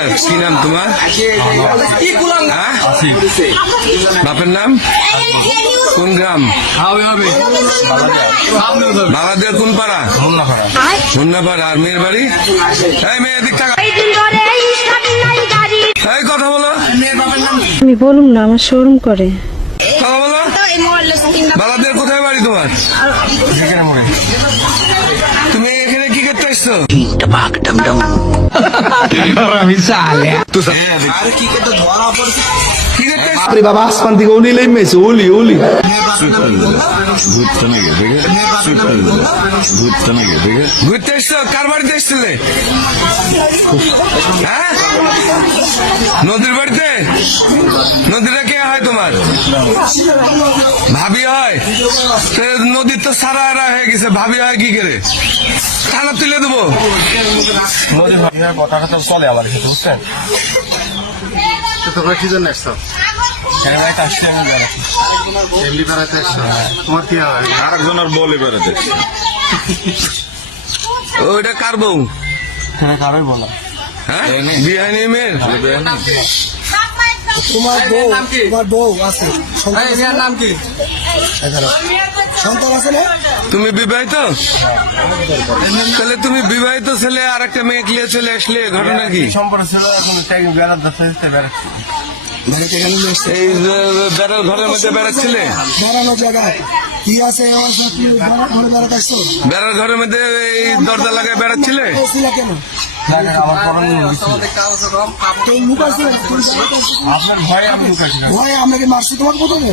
কোথাকার কি নাম তোমার? হ্যাঁ? বাপের নাম? কোন গ্রাম? বালাদের কোন পাড়া? মুন্নাপাড়া। আর মেয়ের বাড়ি? এই মেয়ে দিক টাকা এই দিন ধরে স্বাধীন নাই গাড়ি এই কথা বলো। আমি বলুম না আমার শোরুম করে। কথা বলো। বালাদের কোথায় বাড়ি তোমার? তুমি এখানে কি করতে আসছো কি করতে আসছো? আরে বাবা আসমান থেকে উলি লেমেছে উলি উলি ঘুরতে এসছো কার বাড়িতে এসছিলে হ্যাঁ নদীর বাড়িতে নদীটা কে হয় তোমার ভাবি হয় নদীর তো সারা এরা হয়ে গেছে ভাবি হয় কি করে থানা তুলে দেবো। কথা কথা চলে আবার কিন্তু বুঝছেন তোমরা কি জন্য এসছো এমনি বেড়াতে এসছো তোমার কি হয় আরেকজনের বলে বেড়াতে ওইটা কার বউ? সেটা কারোই বলো। হ্যাঁ? বিয়ে হয়নি মেয়ের তোমার বউ তোমার বউ আছে। নাম কি? সন্তান আছে না? তুমি বিবাহিত? তাহলে তুমি বিবাহিত ছেলে আর একটা মেয়ে নিয়ে চলে আসলে ঘটনা কি? সম্পর্ক ছিল এখন বেড়াতে এই ঘরের মধ্যে বেড়াচ্ছিলে? বেড়ানো কি আছে বেড়ার ঘরের মধ্যে এই দরজা লাগায় বেড়াচ্ছিলে কেন? আপনার ভয়ে আমি ভয় না। ভয়ে আমাকে মারছি তোমার প্রথমে